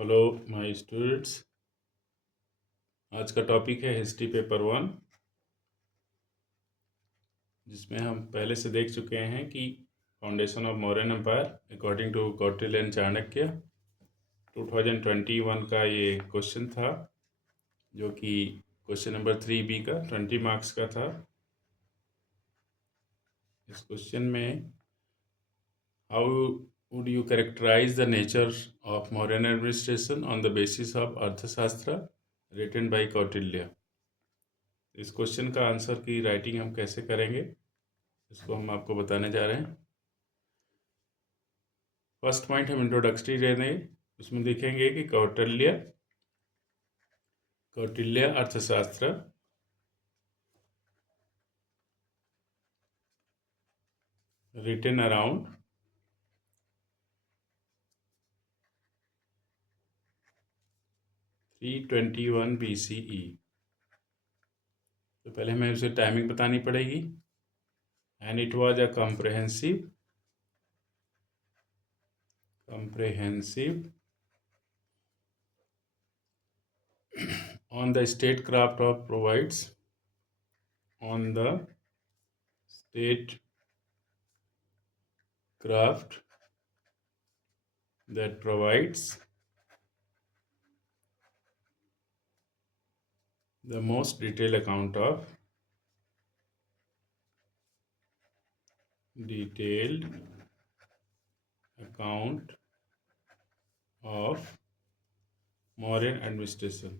Hello my students. आज का topic है हिस्ट्री पेपर 1, जिसमें हम पहले से देख चुके हैं कि foundation of Mauryan empire according to Kautilya and Chanakya 2021 का ये क्वेश्चन था, जो कि क्वेश्चन नंबर 3B का 20 मार्क्स का था। इस क्वेश्चन में how would you characterize the nature of Mauryan administration on the basis of Arthashastra written by Kautilya. इस क्वेश्चन का आंसर की राइटिंग हम कैसे करेंगे, इसको हम आपको बताने जा रहे हैं। फर्स्ट पॉइंट हम इंट्रोडक्टरी लेंगे, उसमें देखेंगे कि कौटिल्य अर्थशास्त्र रिटन अराउंड 321 BCE। तो पहले हमें उसे टाइमिंग बतानी पड़ेगी। And it was a comprehensive on the statecraft of provides on the statecraft that provides the most detailed account of Mauryan administration।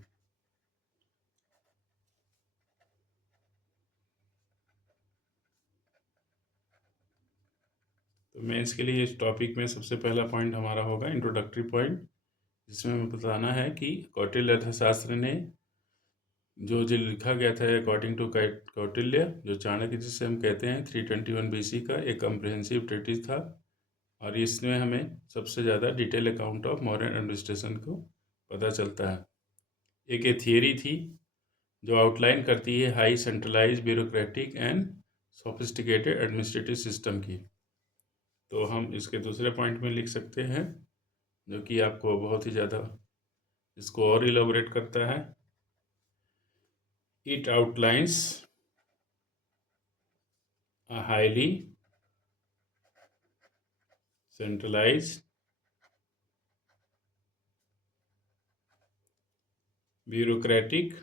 तो मेंस के लिए इस टॉपिक में सबसे पहला पॉइंट हमारा होगा इंट्रोडक्टरी पॉइंट, जिसमें हमें बताना है कि कौटिल्य अर्थशास्त्र ने जो लिखा गया था अकॉर्डिंग टू कौटिल्य, जो चाणक्य जिसे हम कहते हैं 321 BC का एक कम्प्रिहेंसिव ट्रीटिस था, और इसमें हमें सबसे ज़्यादा detail account of modern administration को पता चलता है। एक ये थियरी थी जो आउटलाइन करती है high centralize bureaucratic and sophisticated administrative system की। तो हम इसके दूसरे पॉइंट में लिख सकते हैं, जो कि आपको बहुत ही ज़्यादा इसको और इलाबोरेट करता है। It outlines a highly centralized bureaucratic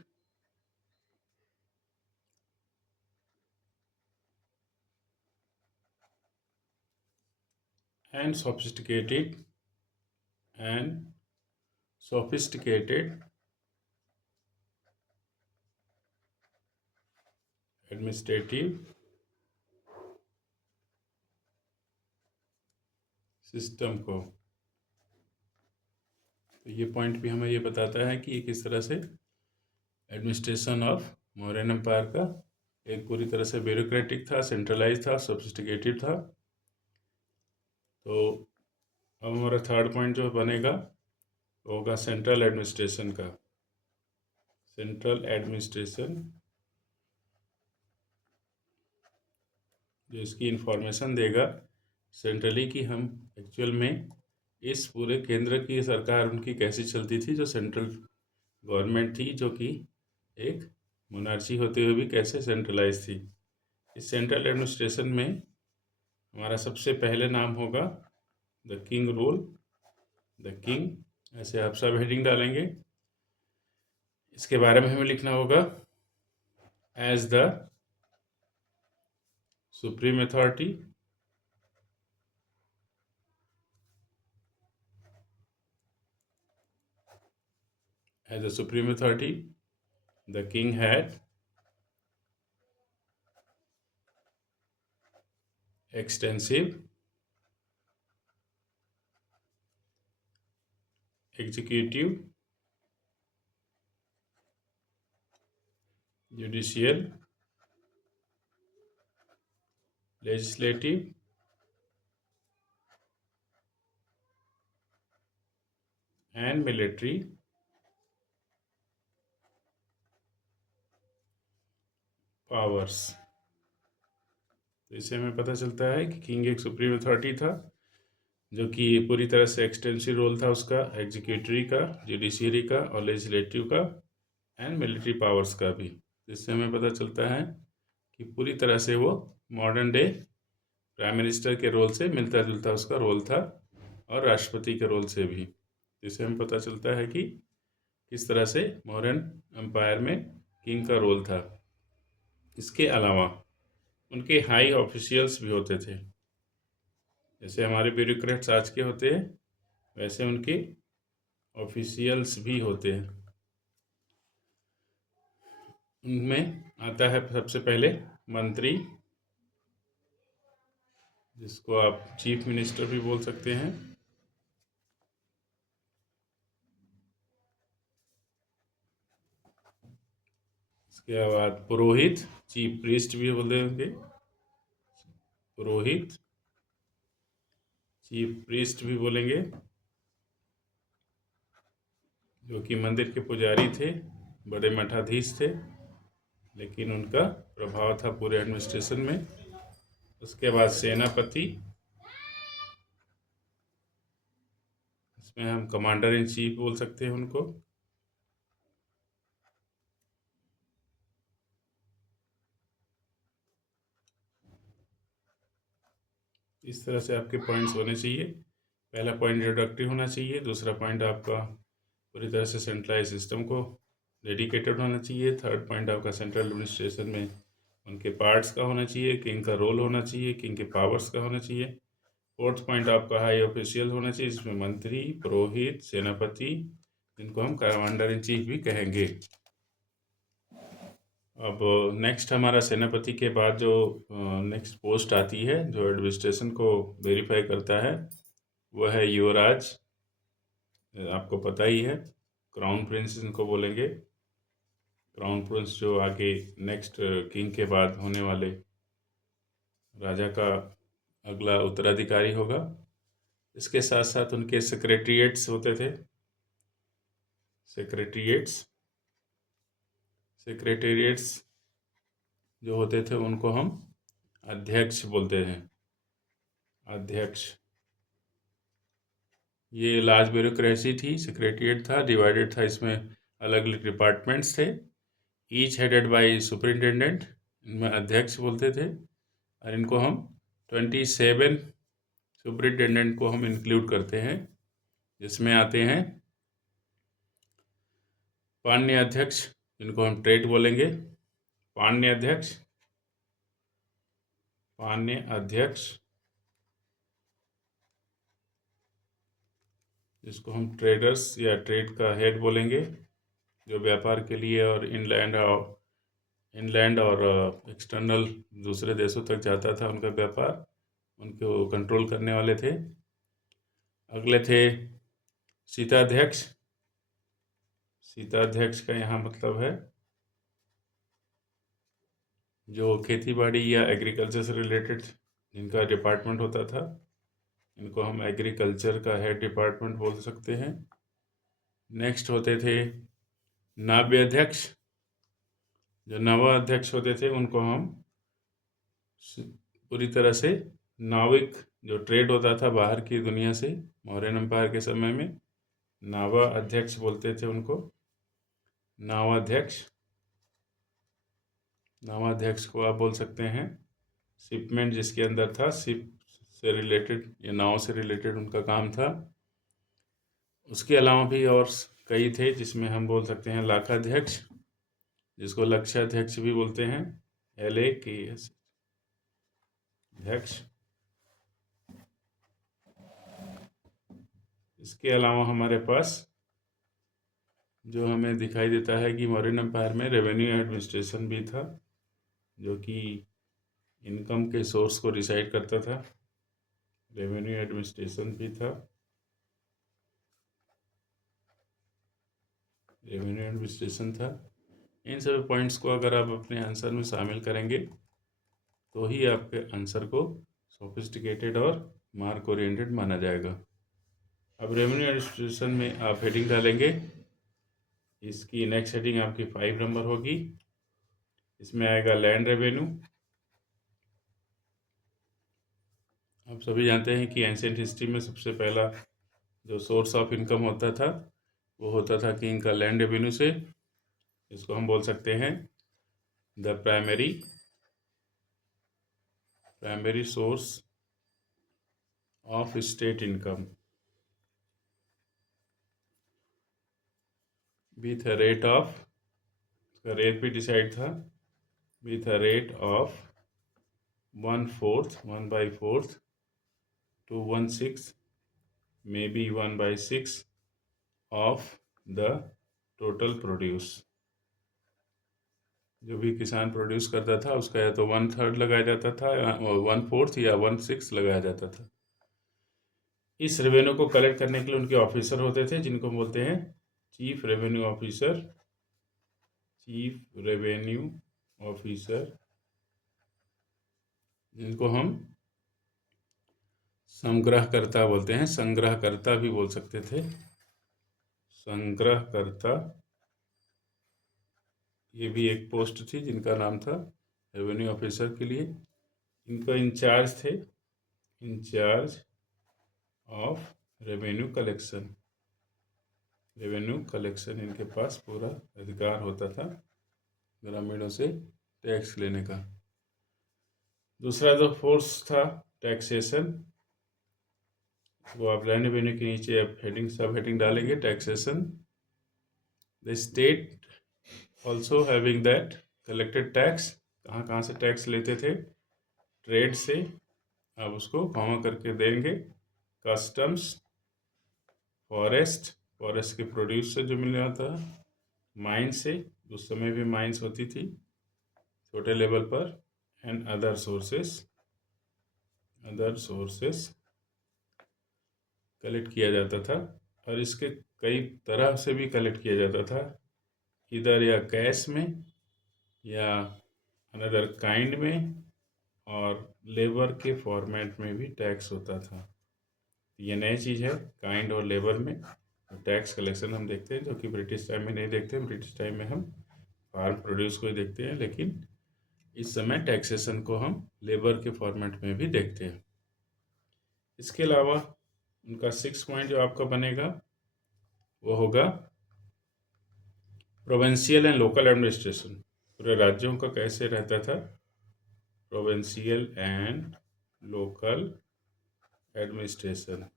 and sophisticated administrative system को। तो ये पॉइंट भी हमें ये बताता है कि ये किस तरह से एडमिनिस्ट्रेशन ऑफ मौर्यन एम्पायर का एक पूरी तरह से ब्यूरोक्रेटिक था, सेंट्रलाइज था, सोफिस्टिकेटेड था। तो अब हमारा थर्ड पॉइंट जो बनेगा वो होगा सेंट्रल एडमिनिस्ट्रेशन का। सेंट्रल एडमिनिस्ट्रेशन जो इसकी इंफॉर्मेशन देगा सेंट्रली कि हम एक्चुअल में इस पूरे केंद्र की सरकार उनकी कैसी चलती थी, जो सेंट्रल गवर्नमेंट थी, जो कि एक मोनार्ची होते हुए भी कैसे सेंट्रलाइज थी। इस सेंट्रल एडमिनिस्ट्रेशन में हमारा सबसे पहले नाम होगा the king rule. The king, ऐसे आप सब हेडिंग डालेंगे। इसके बारे में हमें लिखना होगा as the supreme authority, as a supreme authority, the king had extensive executive, judicial, legislative, and military powers. तो इससे हमें पता चलता है कि किंग एक सुप्रीम अथॉरिटी था जो कि पूरी तरह से एक्सटेंसिव रोल था उसका, एग्जीक्यूटिव का, जुडिशरी का और लेजिस्लेटिव का एंड मिलिट्री पावर्स का भी। जिससे हमें पता चलता है कि पूरी तरह से वो मॉडर्न डे प्राइम मिनिस्टर के रोल से मिलता जुलता उसका रोल था, और राष्ट्रपति के रोल से भी। जिससे हमें पता चलता है कि किस तरह से मौर्यन एम्पायर में किंग का रोल था। इसके अलावा उनके हाई ऑफिशियल्स भी होते थे। जैसे हमारे ब्यूरोक्रेट्स आज के होते हैं, वैसे उनके ऑफिशियल्स भी होते हैं। उनमें आता है सबसे पहले मंत्री, जिसको आप चीफ मिनिस्टर भी बोल सकते हैं। इसके बाद पुरोहित, चीफ प्रीस्ट भी बोलते होंगे, पुरोहित, चीफ प्रीस्ट भी बोलेंगे, जो कि मंदिर के पुजारी थे, बड़े मठाधीश थे, लेकिन उनका प्रभाव था पूरे एडमिनिस्ट्रेशन में। उसके बाद सेनापति, इसमें हम कमांडर इन चीफ बोल सकते हैं उनको। इस तरह से आपके पॉइंट्स होने चाहिए। पहला पॉइंट इंट्रोडक्टरी होना चाहिए, दूसरा पॉइंट आपका पूरी तरह से सेंट्रलाइज सिस्टम को डेडिकेटेड होना चाहिए, थर्ड पॉइंट आपका सेंट्रल एडमिनिस्ट्रेशन में उनके पार्ट्स का होना चाहिए, किंग का रोल होना चाहिए, किंग के पावर्स का होना चाहिए, फोर्थ पॉइंट आपका हाई ऑफिशियल होना चाहिए, जिसमें मंत्री, पुरोहित, सेनापति, जिनको हम कमांडर इन चीफ भी कहेंगे। अब नेक्स्ट हमारा सेनापति के बाद जो नेक्स्ट पोस्ट आती है जो एडमिनिस्ट्रेशन को वेरीफाई करता है, वह है युवराज। आपको पता ही है, क्राउन प्रिंस इनको बोलेंगे। क्राउन प्रिंस जो आगे नेक्स्ट किंग के बाद होने वाले राजा का अगला उत्तराधिकारी होगा। इसके साथ साथ उनके सेक्रेटरीट्स होते थे। सेक्रेटेरिएट्स जो होते थे उनको हम अध्यक्ष बोलते हैं, अध्यक्ष। ये लार्ज ब्यूरोक्रेसी थी, सेक्रेटरीट था, डिवाइडेड था, इसमें अलग अलग डिपार्टमेंट्स थे, ईच हेडेड बाय सुपरिंटेंडेंट, इनमें अध्यक्ष बोलते थे। और इनको हम 27 सुपरिंटेंडेंट को हम इंक्लूड करते हैं, जिसमें आते हैं पान्य अध्यक्ष, जिनको हम ट्रेड बोलेंगे, पान्य अध्यक्ष, पान्य अध्यक्ष, जिसको हम ट्रेडर्स या ट्रेड का हेड बोलेंगे, जो व्यापार के लिए और इनलैंड और एक्सटर्नल दूसरे देशों तक जाता था उनका व्यापार, उनको कंट्रोल करने वाले थे। अगले थे शीताध्यक्ष। शीताध्यक्ष का यहाँ मतलब है जो खेती बाड़ी या एग्रीकल्चर से रिलेटेड जिनका डिपार्टमेंट होता था, इनको हम एग्रीकल्चर का हेड डिपार्टमेंट बोल सकते हैं। नेक्स्ट होते थे नाव्य अध्यक्ष। जो नवा अध्यक्ष होते थे उनको हम पूरी तरह से नाविक, जो ट्रेड होता था बाहर की दुनिया से मौर्यन एम्पायर के समय में, नावा अध्यक्ष बोलते थे उनको, नावाध्यक्ष। नावाध्यक्ष को आप बोल सकते हैं शिपमेंट जिसके अंदर था, शिप से रिलेटेड या नाव से रिलेटेड उनका काम था। उसके अलावा भी और कई थे, जिसमें हम बोल सकते हैं लाखाध्यक्ष, जिसको लक्षाध्यक्ष भी बोलते हैं, LAKS अध्यक्ष। इसके अलावा हमारे पास जो हमें दिखाई देता है कि मौर्यन एम्पायर में रेवेन्यू एडमिनिस्ट्रेशन भी था, जो कि इनकम के सोर्स को डिसाइड करता था। रेवेन्यू एडमिनिस्ट्रेशन भी था, रेवेन्यू एडमिनिस्ट्रेशन था। इन सभी पॉइंट्स को अगर आप अपने आंसर में शामिल करेंगे तो ही आपके आंसर को सोफिस्टिकेटेड और मार्क ओरिएंटेड माना जाएगा। अब रेवेन्यू एडमिनिस्ट्रेशन में आप हेडिंग डालेंगे, इसकी नेक्स्ट हेडिंग आपकी 5 नंबर होगी। इसमें आएगा लैंड रेवेन्यू, आप सभी जानते हैं कि एंशियंट हिस्ट्री में सबसे पहला जो सोर्स ऑफ इनकम होता था वो होता था किंग का लैंड रेवेन्यू से। इसको हम बोल सकते हैं the primary source of state income with rate of, rate भी डिसाइड था, with a rate of 1/4 to 1/6 maybe 1/6 of the total produce। जो भी किसान प्रोड्यूस करता था उसका या तो 1/3 लगाया जाता था, 1/4 या 1/6 लगाया जाता था। इस रेवेन्यू को कलेक्ट करने के लिए उनके ऑफिसर होते थे जिनको बोलते हैं chief revenue officer. Chief revenue officer जिनको हम संग्रहकर्ता बोलते हैं, संग्रहकर्ता भी बोल सकते थे, संग्रहकर्ता। ये भी एक पोस्ट थी जिनका नाम था रेवेन्यू ऑफिसर के लिए। इनका इंचार्ज थे, incharge of revenue collection. Revenue collection इनके पास पूरा अधिकार होता था ग्रामीणों से टैक्स लेने का। दूसरा जो फोर्स था टैक्सेशन, वो आप लैंड रेवेन्यू के नीचे आप हेडिंग सब हेडिंग डालेंगे taxation. The state also having that collected tax, कहाँ कहाँ से टैक्स लेते थे, ट्रेड से, आप उसको कॉमा करके देंगे, कस्टम्स, फॉरेस्ट, फॉरेस्ट के प्रोड्यूस से जो मिल रहा था, माइन से, उस समय भी माइंस होती थी छोटे लेवल पर, एंड अदर सोर्सेस कलेक्ट किया जाता था। और इसके कई तरह से भी कलेक्ट किया जाता था, इधर या कैश में या अनदर काइंड में, और लेबर के फॉर्मेट में भी टैक्स होता था। ये नई चीज़ है, काइंड और लेबर में टैक्स कलेक्शन हम देखते हैं, जो कि ब्रिटिश टाइम में नहीं देखते। ब्रिटिश टाइम में हम फार्म प्रोड्यूस को ही देखते हैं, लेकिन इस समय टैक्सेशन को हम लेबर के फॉर्मेट में भी देखते हैं। इसके अलावा उनका 6 पॉइंट जो आपका बनेगा वो होगा प्रोविंशियल एंड लोकल एडमिनिस्ट्रेशन। पूरे राज्यों का कैसे रहता था, provincial and local administration.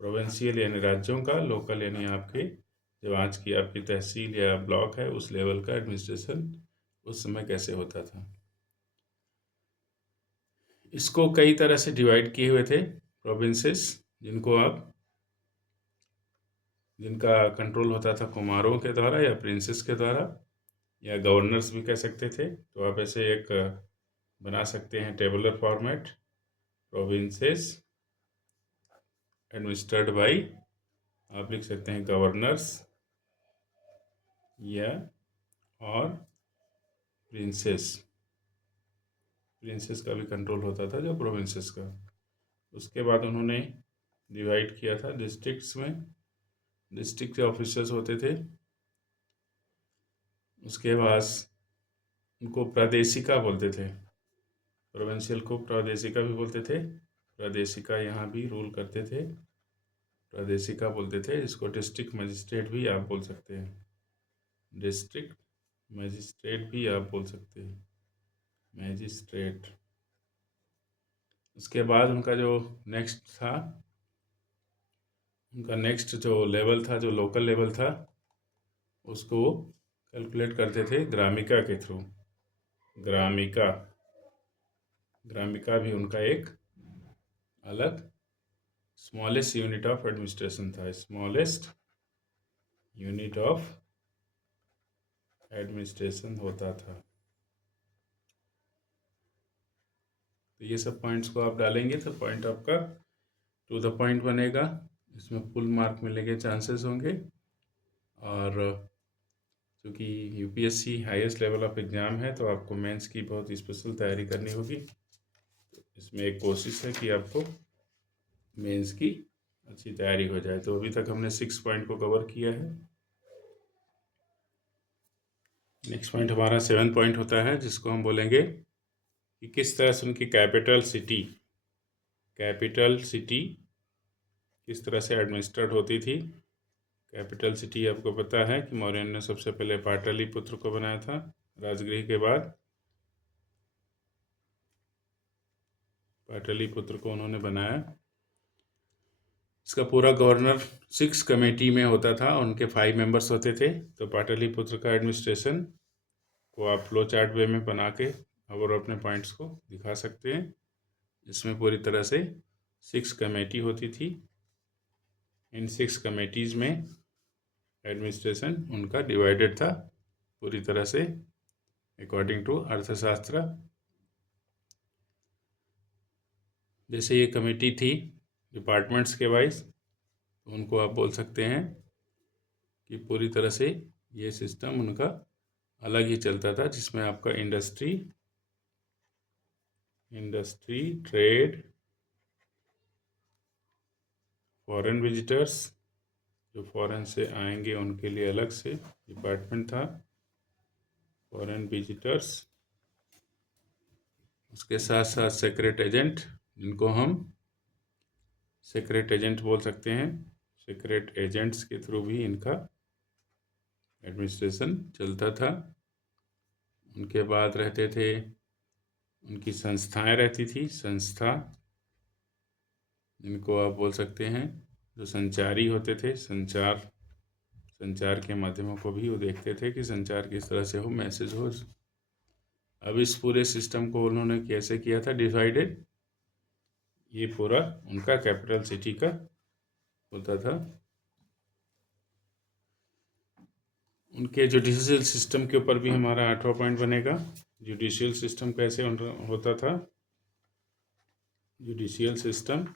Provincial यानी राज्यों का, लोकल यानी आपके जो आज की आपकी तहसील या ब्लॉक है उस लेवल का एडमिनिस्ट्रेशन उस समय कैसे होता था। इसको कई तरह से डिवाइड किए हुए थे प्रोविंसेस, जिनका कंट्रोल होता था कुमारों के द्वारा या प्रिंसेस के द्वारा, या गवर्नर्स भी कह सकते थे। तो आप ऐसे एक बना सकते हैं tabular format, provinces administered by, आप लिख सकते हैं गवर्नर्स या और प्रिंसेस का भी कंट्रोल होता था जो प्रोविंसेस का। उसके बाद उन्होंने डिवाइड किया था डिस्ट्रिक्ट्स में, डिस्ट्रिक्ट के ऑफिसर्स होते थे। उसके बाद उनको प्रादेशिका बोलते थे, प्रोविंशियल को प्रादेशिका भी बोलते थे। प्रादेशिका यहाँ भी रूल करते थे, प्रादेशिका बोलते थे। इसको डिस्ट्रिक्ट मजिस्ट्रेट भी आप बोल सकते हैं, डिस्ट्रिक्ट मजिस्ट्रेट भी आप बोल सकते हैं, मैजिस्ट्रेट। उसके बाद उनका जो नेक्स्ट था, उनका नेक्स्ट जो लेवल था, जो लोकल लेवल था, उसको कैलकुलेट करते थे ग्रामिका के थ्रू। ग्रामिका भी उनका एक अलग स्मॉलेस्ट यूनिट ऑफ एडमिनिस्ट्रेशन था, स्मॉलेस्ट यूनिट ऑफ एडमिनिस्ट्रेशन होता था। तो ये सब पॉइंट्स को आप डालेंगे तो पॉइंट आपका टू द पॉइंट बनेगा, इसमें फुल मार्क मिलने के चांसेस होंगे। और क्योंकि UPSC highest level of exam है तो आपको मेंस की बहुत स्पेशल तैयारी करनी होगी। तो इसमें एक कोशिश है कि आपको मेंस की अच्छी तैयारी हो जाए। तो अभी तक हमने 6 पॉइंट को कवर किया है। नेक्स्ट पॉइंट हमारा 7 पॉइंट होता है, जिसको हम बोलेंगे कि किस तरह से उनकी कैपिटल सिटी किस तरह से एडमिनिस्ट्रेट होती थी। कैपिटल सिटी आपको पता है कि मौर्य ने सबसे पहले पाटलिपुत्र को बनाया था, राजगृह के बाद पाटलिपुत्र को उन्होंने बनाया। इसका पूरा गवर्नर 6 कमेटी में होता था, उनके 5 मेंबर्स होते थे। तो पाटलिपुत्र का एडमिनिस्ट्रेशन को आप फ्लो चार्ट वे में बना के और अपने पॉइंट्स को दिखा सकते हैं। इसमें पूरी तरह से 6 कमेटी होती थी। इन 6 कमेटीज़ में एडमिनिस्ट्रेशन उनका डिवाइडेड था पूरी तरह से अकॉर्डिंग टू अर्थशास्त्र। जैसे ये कमेटी थी डिपार्टमेंट्स के वाइज, तो उनको आप बोल सकते हैं कि पूरी तरह से ये सिस्टम उनका अलग ही चलता था, जिसमें आपका इंडस्ट्री, ट्रेड, फॉरेन विजिटर्स, जो फॉरेन से आएंगे उनके लिए अलग से डिपार्टमेंट था, फॉरेन विजिटर्स। उसके साथ साथ सीक्रेट एजेंट, जिनको हम सीक्रेट एजेंट बोल सकते हैं। सीक्रेट एजेंट्स के थ्रू भी इनका एडमिनिस्ट्रेशन चलता था। उनके बाद रहते थे, उनकी संस्थाएं रहती थी, संस्था जिनको आप बोल सकते हैं जो संचारी होते थे। संचार के माध्यमों को भी वो देखते थे कि संचार किस तरह से हो, मैसेज हो। अब इस पूरे सिस्टम को उन्होंने कैसे किया था डिसाइडेड, ये पूरा उनका कैपिटल सिटी का होता था। उनके जुडिशियल सिस्टम के ऊपर भी हमारा 8वां पॉइंट बनेगा। जुडिशियल सिस्टम कैसे होता था। जुडिशियल सिस्टम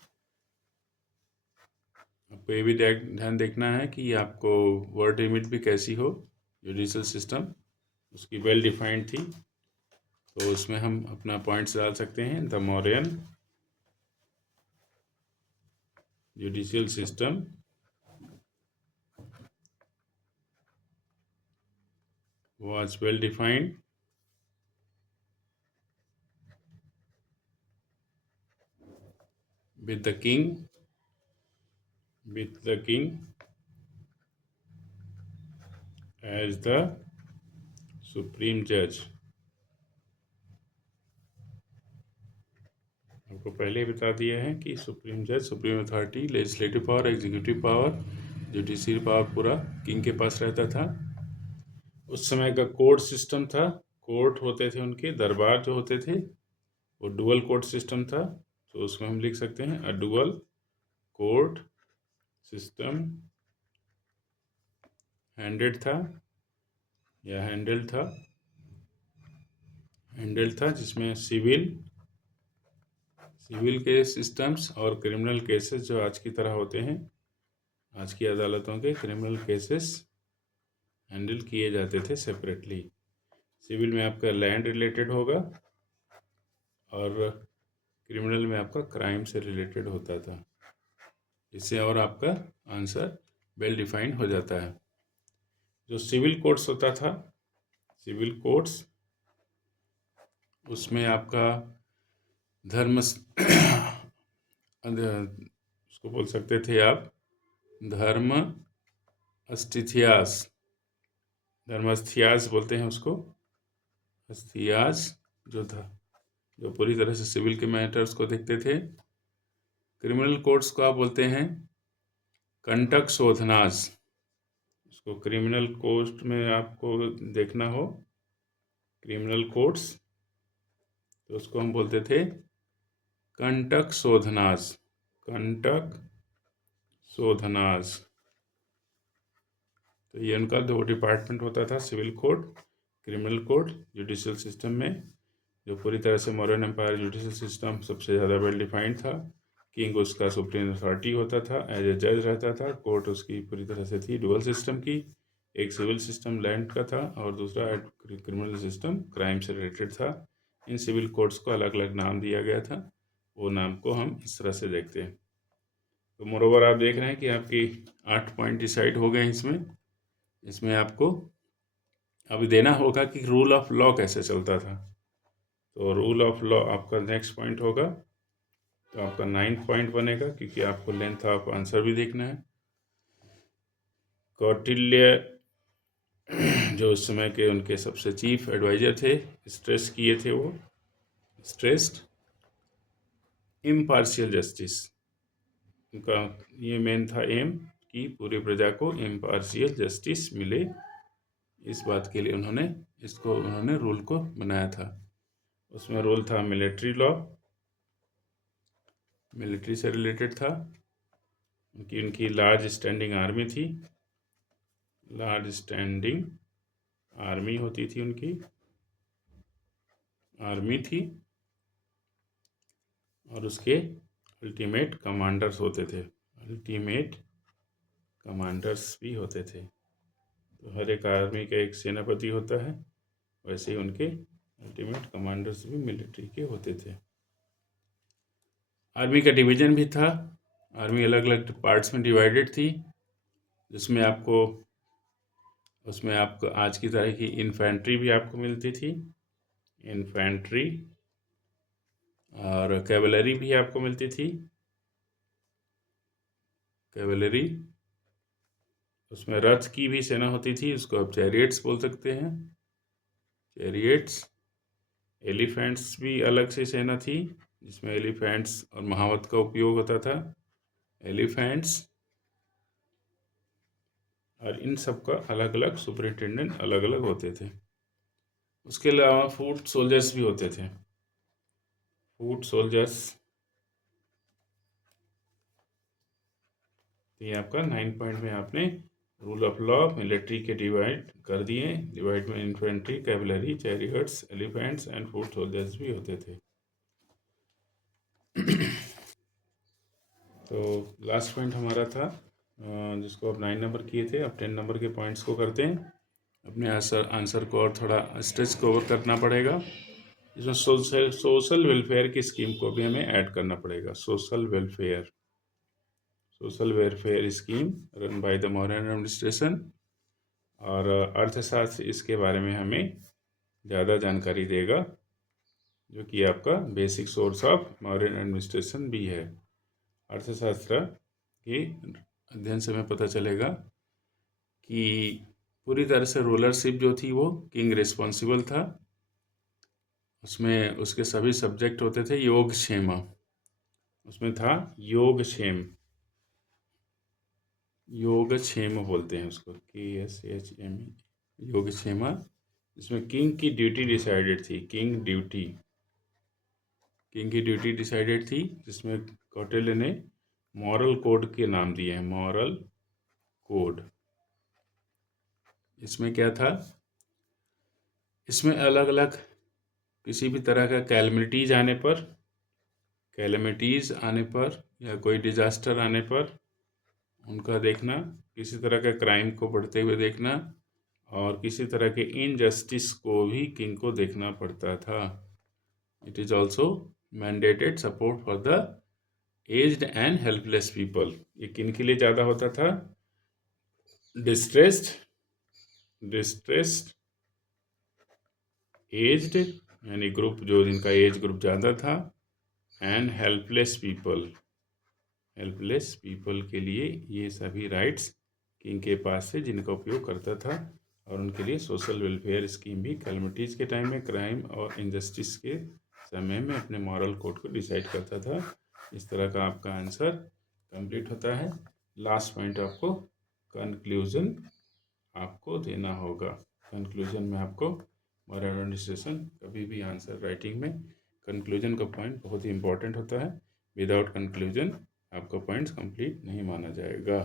आपको ये भी ध्यान देखना है कि आपको वर्ड लिमिट भी कैसी हो। जुडिशियल सिस्टम उसकी वेल डिफाइंड थी, तो उसमें हम अपना पॉइंट्स डाल सकते हैं। The Mauryan judicial system was well defined with the king as the supreme judge। आपको पहले ही बता दिया है कि सुप्रीम जज, supreme authority, legislative power, executive power, judicial power पूरा किंग के पास रहता था। उस समय का कोर्ट सिस्टम था, कोर्ट होते थे उनके, दरबार जो होते थे वो डुअल कोर्ट सिस्टम था। तो उसमें हम लिख सकते हैं a dual court system handle था, जिसमें सिविल के सिस्टम्स और क्रिमिनल केसेस जो आज की तरह होते हैं, आज की अदालतों के क्रिमिनल केसेस हैंडल किए जाते थे सेपरेटली। सिविल में आपका लैंड रिलेटेड होगा और क्रिमिनल में आपका क्राइम से रिलेटेड होता था। इससे और आपका आंसर वेल डिफाइंड हो जाता है। जो सिविल कोर्ट्स होता था, सिविल कोर्ट्स, उसमें आपका धर्म उसको बोल सकते थे आप धर्मस्थियास बोलते हैं उसको, अस्थियास जो था, जो पूरी तरह से सिविल के मैटर्स को देखते थे। क्रिमिनल कोर्ट्स को आप बोलते हैं कंटक शोधनास। उसको क्रिमिनल कोर्ट में आपको देखना हो, क्रिमिनल कोर्ट्स, तो उसको हम बोलते थे कंटक शोधनास। तो ये उनका 2 डिपार्टमेंट होता था, civil court, criminal court. Judicial system में जो पूरी तरह से मॉडर्न एम्पायर जुडिशियल सिस्टम सबसे ज़्यादा वेल डिफाइंड था। किंग उसका सुप्रीम अथॉरिटी होता था, एज ए जज रहता था। कोर्ट उसकी पूरी तरह से थी डुअल सिस्टम की, एक सिविल सिस्टम लैंड का था और दूसरा क्रिमिनल सिस्टम क्राइम से रिलेटेड था। इन सिविल कोर्ट्स को अलग अलग नाम दिया गया था, वो नाम को हम इस तरह से देखते हैं। तो मोरोवर आप देख रहे हैं कि आपकी 8 पॉइंट डिसाइड हो गए। इसमें आपको अभी देना होगा कि रूल ऑफ लॉ कैसे चलता था। तो रूल ऑफ लॉ आपका नेक्स्ट पॉइंट होगा। तो आपका 9th पॉइंट बनेगा, क्योंकि आपको लेंथ ऑफ आंसर भी देखना है। कौटिल्य जो उस समय के उनके सबसे चीफ एडवाइजर थे, स्ट्रेस किए थे वो, स्ट्रेस्ड इम्पार्शियल जस्टिस। उनका ये मेन था एम कि पूरी प्रजा को इम्पार्शियल जस्टिस मिले। इस बात के लिए उन्होंने रूल को बनाया था। उसमें रूल था मिलिट्री लॉ, मिलिट्री से रिलेटेड था। उनकी लार्ज स्टैंडिंग आर्मी थी, लार्ज स्टैंडिंग आर्मी होती थी, उनकी आर्मी थी, और उसके अल्टीमेट कमांडर्स होते थे, अल्टीमेट कमांडर्स भी होते थे। तो हर एक आर्मी का एक सेनापति होता है, वैसे ही उनके अल्टीमेट कमांडर्स भी मिलिट्री के होते थे। आर्मी का डिवीज़न भी था, आर्मी अलग अलग पार्ट्स में डिवाइडेड थी, जिसमें उसमें आपको आज की तरह की इन्फेंट्री भी आपको मिलती थी, इन्फेंट्री, और कैवलरी भी आपको मिलती थी, कैवलरी। उसमें रथ की भी सेना होती थी, उसको आप चैरियट्स बोल सकते हैं, चैरियट्स। एलिफेंट्स भी अलग से सेना थी, जिसमें एलिफेंट्स और महावत का उपयोग होता था, एलिफेंट्स। और इन सब का अलग अलग सुपरिटेंडेंट अलग अलग होते थे। उसके अलावा फूट सोल्जर्स भी होते थे, फूट सोल्जर्स। तो ये आपका 9 पॉइंट में आपने रूल ऑफ लॉ मिलिट्री के डिवाइड कर दिए। डिवाइड में infantry, cavalry, chariots, elephants and foot soldiers भी होते थे। तो लास्ट पॉइंट हमारा था, जिसको आप 9 नंबर किए थे, अब 10 नंबर के पॉइंट्स को करते हैं। अपने आंसर को और थोड़ा स्ट्रेच कवर करना पड़ेगा। इसमें सोशल वेलफेयर की स्कीम को भी हमें ऐड करना पड़ेगा। Social welfare scheme run by the Mauryan administration. और अर्थशास्त्र इसके बारे में हमें ज़्यादा जानकारी देगा, जो कि आपका basic source of Mauryan administration भी है। अर्थशास्त्र के अध्ययन से हमें पता चलेगा कि पूरी तरह से रूलरशिप जो थी वो किंग रिस्पॉन्सिबल था। उसमें उसके सभी सब्जेक्ट होते थे योगक्षेम, उसमें था योगक्षेम, योगक्षेम बोलते हैं उसको, KSHM, योगक्षेम। जिसमें किंग की ड्यूटी डिसाइडेड थी, किंग की ड्यूटी डिसाइडेड थी, जिसमें कौटिल्य ने मॉरल कोड के नाम दिए हैं, मॉरल कोड। इसमें क्या था, इसमें अलग अलग किसी भी तरह का कैलमिटीज़ आने पर या कोई डिजास्टर आने पर उनका देखना, किसी तरह का क्राइम को बढ़ते हुए देखना, और किसी तरह के इनजस्टिस को भी किंग को देखना पड़ता था। It is also mandated support for the aged and helpless people. ये किन के लिए ज़्यादा होता था, डिस्ट्रेस्ड एज्ड यानी ग्रुप, जो जिनका एज ग्रुप ज़्यादा था, एंड हेल्पलेस पीपल के लिए ये सभी राइट्स किंग के पास से, जिनका उपयोग करता था। और उनके लिए सोशल वेलफेयर स्कीम भी कैलमिटीज़ के टाइम में, क्राइम और इनजस्टिस के समय में अपने मॉरल कोड को डिसाइड करता था। इस तरह का आपका आंसर कंप्लीट होता है। लास्ट पॉइंट आपको कंक्लूजन आपको देना होगा। कंक्लूजन में आपको मॉरल एडमिनिस्ट्रेशन, कभी भी आंसर राइटिंग में कंक्लूजन का पॉइंट बहुत ही इंपॉर्टेंट होता है। विदाउट कंक्लूजन आपका पॉइंट्स कंप्लीट नहीं माना जाएगा।